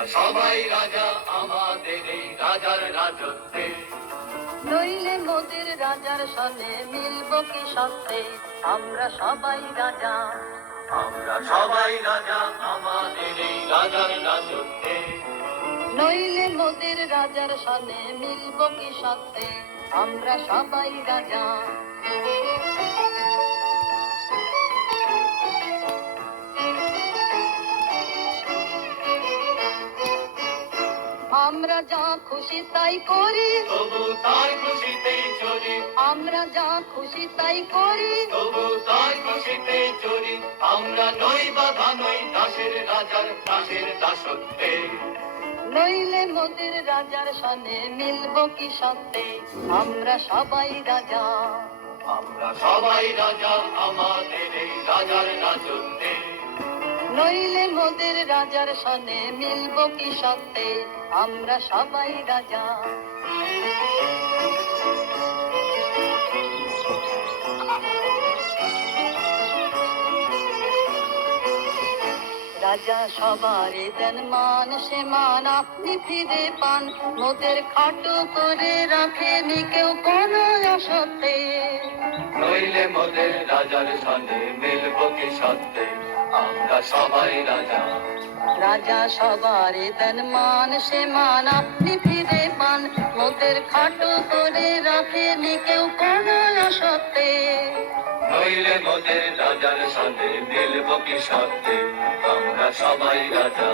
আমরা সবাই রাজা আমাদের এই রাজার রাজত্বে, নইলে মোদের রাজার সনে মিলব কি সত্যে, আমরা সবাই রাজা। আমরা সবাই রাজা আমাদের এই রাজার রাজত্বে, নইলে মোদের রাজার সনে মিলব কি সত্যে, আমরা সবাই রাজা। আমরা যা খুশি তাই করি, তবু তার খুশিতেই চলি। আমরা যা খুশি তাই করি, তবু তার খুশিতেই চলি। আমরা নই বাধা নই দাসের রাজার দাসের দাসত্বে, নইলে মোদের রাজার সনে মিলব কি সত্যে, আমরা সবাই রাজা। আমরা সবাই রাজা আমাদের এই রাজার রাজত্বে, নইলে মোদের রাজার সনে মিলব কি সত্যে, আমরা সবাই রাজা। রাজা সবারে দেন মান, সে মান আপনি ফিরে পান, মোদের খাটো করে রাখেনি কেউ কোনো অসত্যে। নইলে মোদের রাজার সনে মিলব কি সত্যে, আমরা সবাই রাজা। রাজা সবারে দেন মান, সে মান আপনি ফিরে পান, মোদের খাটো করে রাখেনি কেউ কোনো অসত্যে। নইলে মোদের রাজার সনে মিলব কি সত্যে, আমরা সবাই রাজা।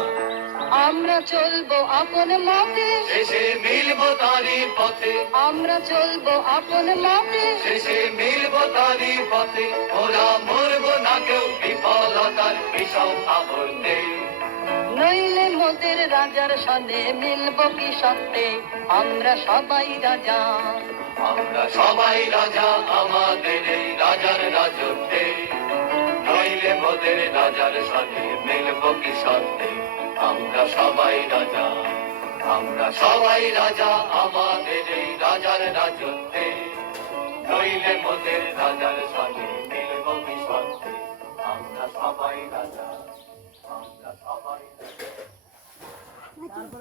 আমরা চলবো আপন মতে, শেষে মিলব তারই পথে, আমরা চলবো আপন মতে, শেষে মিলব তারই পথে। ওরা মরব না কেউ বিফলতার বিষম আবর্তে, নইলে মোদের রাজার সনে মিলব কি সত্যে, আমরা সবাই রাজা। আমরা সবাই রাজা আমাদের এই রাজার রাজত্বে, নইলে মোদের রাজার সনে মিলব কি সত্যে, আমরা সবাই রাজা। আমরা সবাই রাজা আমাদের এই রাজার রাজত্বে, নইলে মোদের রাজার